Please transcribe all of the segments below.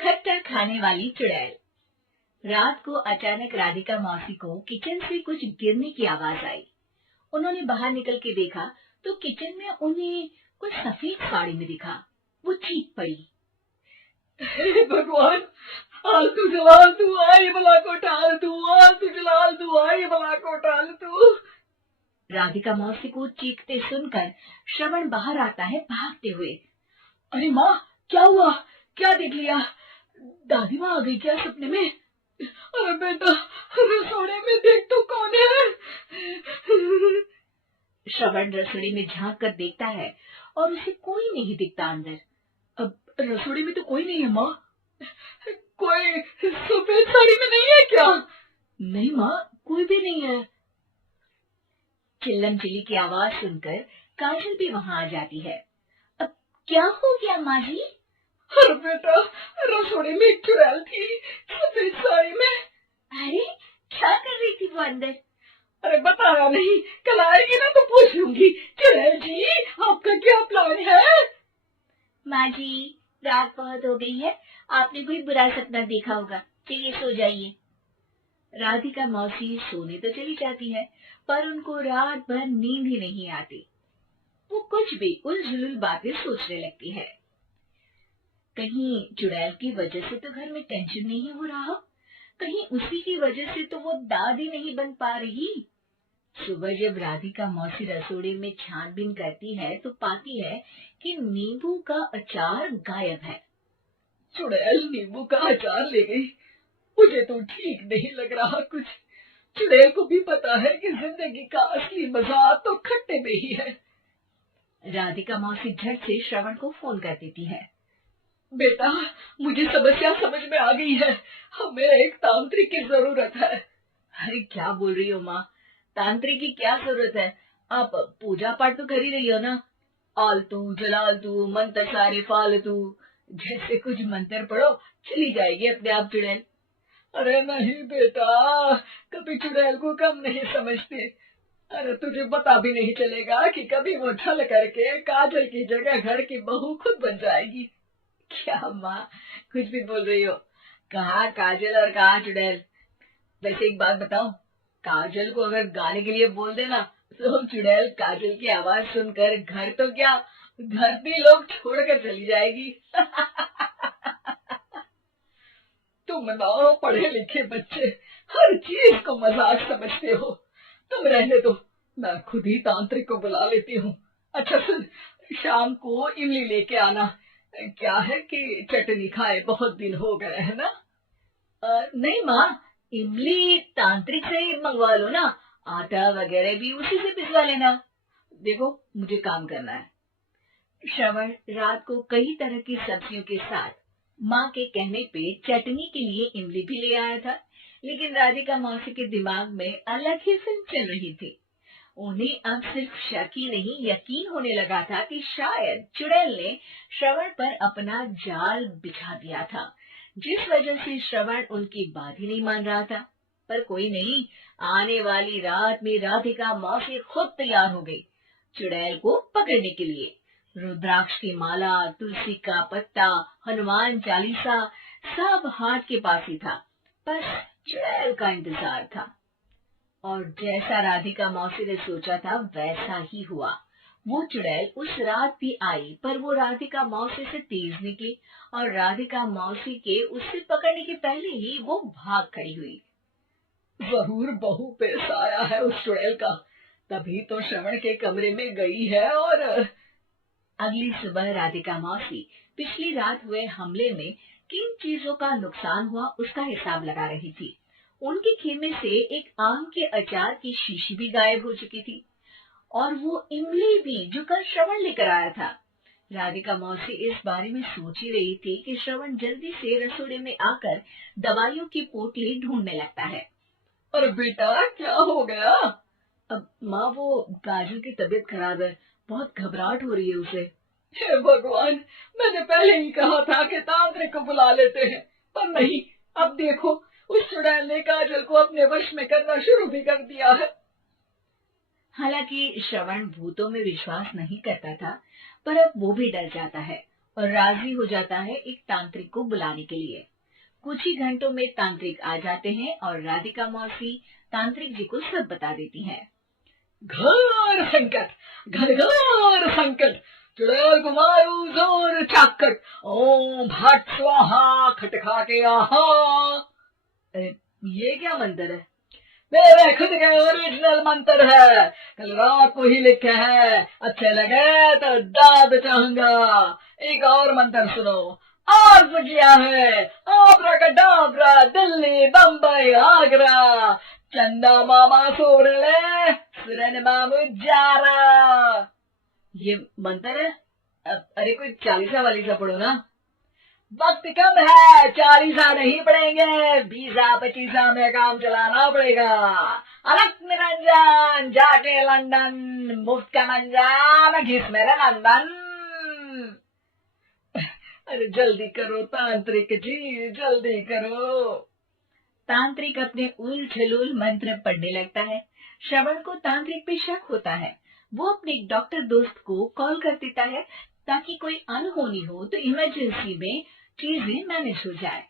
खट्टा खाने वाली चुड़ैल। रात को अचानक राधिका मौसी को किचन से कुछ गिरने की आवाज आई। उन्होंने बाहर निकल के देखा तो किचन में उन्हें कुछ सफेद साड़ी में दिखा। वो चीख पड़ी, हे भगवान, आलतू जलाल तू आई बला को टाल तू, आलतू जलाल तू आई बला को टाल तू। राधिका मौसी को चीखते सुनकर श्रवण बाहर आता है भागते हुए। अरे माँ, क्या हुआ? क्या देख लिया? दादी माँ आ गई क्या सपने में? अरे बेटा, रसोड़े में देख तो कौन है? श्रवण रसोई में झांक कर देखता है और उसे कोई नहीं दिखता अंदर। अब रसोड़ी में तो कोई नहीं है माँ। कोई सफेद साड़ी में नहीं है क्या? नहीं माँ, कोई भी नहीं है। चिल्लम चिल्ली की आवाज सुनकर काजल भी वहां आ जाती है। अब क्या हो गया माँ जी? अरे बेटा, रसोड़ी में एक चुड़ैल थी सफेद साड़ी में। अरे क्या कर रही थी वो अंदर? अरे बताया नहीं, कल आएगी ना तो पूछ लूंगी। चुड़ैल जी, आपका क्या प्लान है? माँ जी, रात बहुत हो गई है, आपने कोई बुरा सपना देखा होगा, चलिए सो जाइए। राधिका मौसी सोने तो चली जाती है पर उनको रात भर नींद ही नहीं आती। वो कुछ भी उलझुल बातें सोचने लगती है। कहीं चुड़ैल की वजह से तो घर में टेंशन नहीं हो रहा, कहीं उसी की वजह से तो वो दादी नहीं बन पा रही। सुबह जब राधिका मौसी रसोई में छानबीन करती है तो पाती है कि नींबू का अचार गायब है। चुड़ैल नींबू का अचार ले गई, मुझे तो ठीक नहीं लग रहा कुछ। चुड़ैल को भी पता है कि जिंदगी का असली मजा तो खट्टे में ही है। राधिका मौसी झट से श्रवण को फोन कर देती है। बेटा, मुझे समस्या समझ में आ गई है, हमें एक तांत्रिक की जरूरत है। अरे क्या बोल रही हो माँ, तांत्रिक की क्या जरूरत है? आप पूजा पाठ तो कर ही रही हो ना। आलतू जलालतू मंत्र सारे फालतू जैसे कुछ मंत्र पढ़ो, चली जाएगी अपने आप चुड़ैल। अरे नहीं बेटा, कभी चुड़ैल को कम नहीं समझते। अरे तुझे पता भी नहीं चलेगा कि कभी वो छल करके काजल की जगह घर की बहू खुद बन जाएगी। क्या माँ, कुछ भी बोल रही हो? कहाँ काजल और कहाँ चुड़ैल। वैसे एक बात बताओ, काजल को अगर गाने के लिए बोल देना तो चुड़ैल काजल की आवाज सुनकर घर तो क्या, धरती लोग छोड़कर चली जाएगी। तुम ना पढ़े लिखे बच्चे हर चीज को मजाक समझते हो। तुम रहने दो, मैं खुद ही तांत्रिक को बुला लेती हूँ। अच्छा सुन, शाम को इमली लेके आना। क्या है कि चटनी खाए बहुत दिन हो गए है ना। नहीं माँ, इमली तांत्रिक से ही मंगवा लो ना, आटा वगैरह भी उसी से पिसवा लेना। देखो मुझे काम करना है। श्रवण रात को कई तरह की सब्जियों के साथ माँ के कहने पे चटनी के लिए इमली भी ले आया था, लेकिन राधिका मौसी के दिमाग में अलग ही फिल्म चल रही थी। उन्हें अब सिर्फ शक ही नहीं यकीन होने लगा था कि शायद चुड़ैल ने श्रवण पर अपना जाल बिछा दिया था, जिस वजह से श्रवण उनकी बात ही नहीं मान रहा था। पर कोई नहीं, आने वाली रात में राधिका मौसी खुद तैयार हो गई चुड़ैल को पकड़ने के लिए। रुद्राक्ष की माला, तुलसी का पत्ता, हनुमान चालीसा सब हाथ के पास ही था, बस चुड़ैल का इंतजार था। और जैसा राधिका मौसी ने सोचा था वैसा ही हुआ। वो चुड़ैल उस रात भी आई, पर वो राधिका मौसी से तेज निकली और राधिका मौसी के उससे पकड़ने के पहले ही वो भाग खड़ी हुई। जरूर बहू पे साया है उस चुड़ैल का, तभी तो श्रवण के कमरे में गई है। और अगली सुबह राधिका मौसी पिछली रात हुए हमले में किन चीजों का नुकसान हुआ उसका हिसाब लगा रही थी। उनके खेमे से एक आम के अचार की शीशी भी गायब हो चुकी थी और वो इमली भी जो कल श्रवण लेकर आया था। राधिका मौसी इस बारे में सोच ही रही थी कि श्रवण जल्दी से रसोड़े में आकर दवाइयों की पोटली ढूंढने लगता है। अरे बेटा, क्या हो गया? अब माँ, वो काजल की तबीयत खराब है, बहुत घबराहट हो रही है उसे। हे भगवान, मैंने पहले ही कहा था कि तांत्रिक को बुला लेते हैं, पर नहीं। अब देखो, उस चुड़ैल ने काजल को अपने वश में करना शुरू भी कर दिया है। हालांकि श्रवण भूतों में विश्वास नहीं करता था, पर अब वो भी डर जाता है और राजी हो जाता है एक तांत्रिक को बुलाने के लिए। कुछ ही घंटों में तांत्रिक आ जाते हैं और राधिका मौसी तांत्रिक जी को सब बता देती हैं। घोर संकट, घनघोर संकट, चुड़ैल को मारू जोर चाकट, ओम भट स्वाहा खटखा के आहा। अरे ये क्या मंत्र है? मेरे खुद के ओरिजिनल मंत्र है, कल रात को ही लिखे हैं, अच्छे लगे तो दाद चाहूंगा। एक और मंत्र सुनो, अर्ज किया है, आब्राकडाब्रा, दिल्ली बम्बई आगरा, चंदा मामा सोरले, सुरन मामू जारा। ये मंत्र है? अरे कोई 40 वाली पढ़ो ना। वक्त कम है, 40 नहीं पड़ेंगे, 20-25 में काम चलाना पड़ेगा। अलग निरंजन जाके लंदन, मुफ्त का मंजान घिस मेरे नंदन। अरे जल्दी करो तांत्रिक जी, जल्दी करो। तांत्रिक अपने उल झलूल मंत्र पढ़ने लगता है। श्रवण को तांत्रिक पे शक होता है। वो अपने एक डॉक्टर दोस्त को कॉल कर देता है ताकि कोई अनहोनी हो तो इमरजेंसी में चीजें मैनेज हो जाए।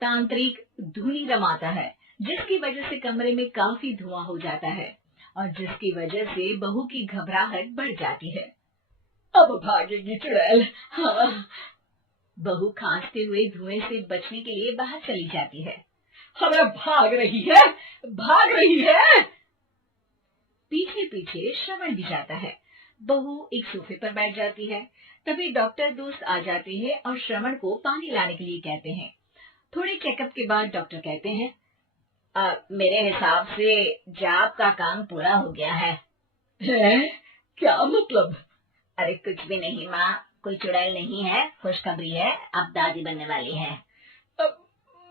तांत्रिक धुनी रमाता है जिसकी वजह से कमरे में काफी धुआं हो जाता है और जिसकी वजह से बहू की घबराहट बढ़ जाती है। अब भागेगी चुड़ैल। हाँ। बहू खांसते हुए धुएं से बचने के लिए बाहर चली जाती है। हमें भाग रही है, भाग रही है। पीछे पीछे श्रवण भी जाता है। बहू एक सोफे पर बैठ जाती है। तभी डॉक्टर दोस्त आ जाते हैं और श्रवण को पानी लाने के लिए कहते हैं। थोड़े चेकअप के बाद डॉक्टर कहते हैं, मेरे हिसाब से जाप का काम पूरा हो गया है। क्या मतलब? अरे कुछ भी नहीं माँ, कोई चुड़ैल नहीं है, खुशखबरी है, अब दादी बनने वाली है।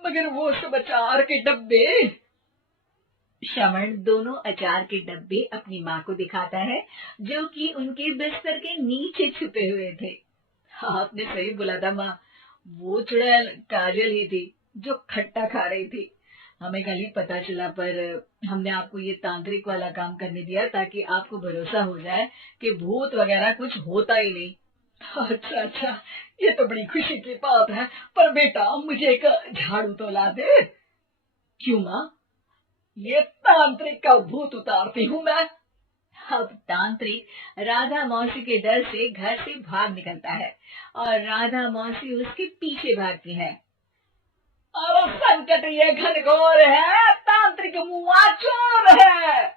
मगर वो सब अचार के डब्बे। श्रवण दोनों अचार के डब्बे अपनी माँ को दिखाता है जो कि उनके बिस्तर के नीचे छुपे हुए थे। आपने सही बोला था माँ, वो चुड़ैल काजल ही थी जो खट्टा खा रही थी। हमें कल ही पता चला, पर हमने आपको ये तांत्रिक वाला काम करने दिया ताकि आपको भरोसा हो जाए कि भूत वगैरह कुछ होता ही नहीं। अच्छा अच्छा, ये तो बड़ी खुशी की बात है, पर बेटा मुझे एक झाड़ू तो ला दे। क्यों माँ? ये तांत्रिक का भूत उतारती हूँ मैं। अब तांत्रिक राधा मौसी के डर से घर से भाग निकलता है और राधा मौसी उसके पीछे भागती है। अरे संकट ये घनघोर है, तांत्रिक मुआ चोर है।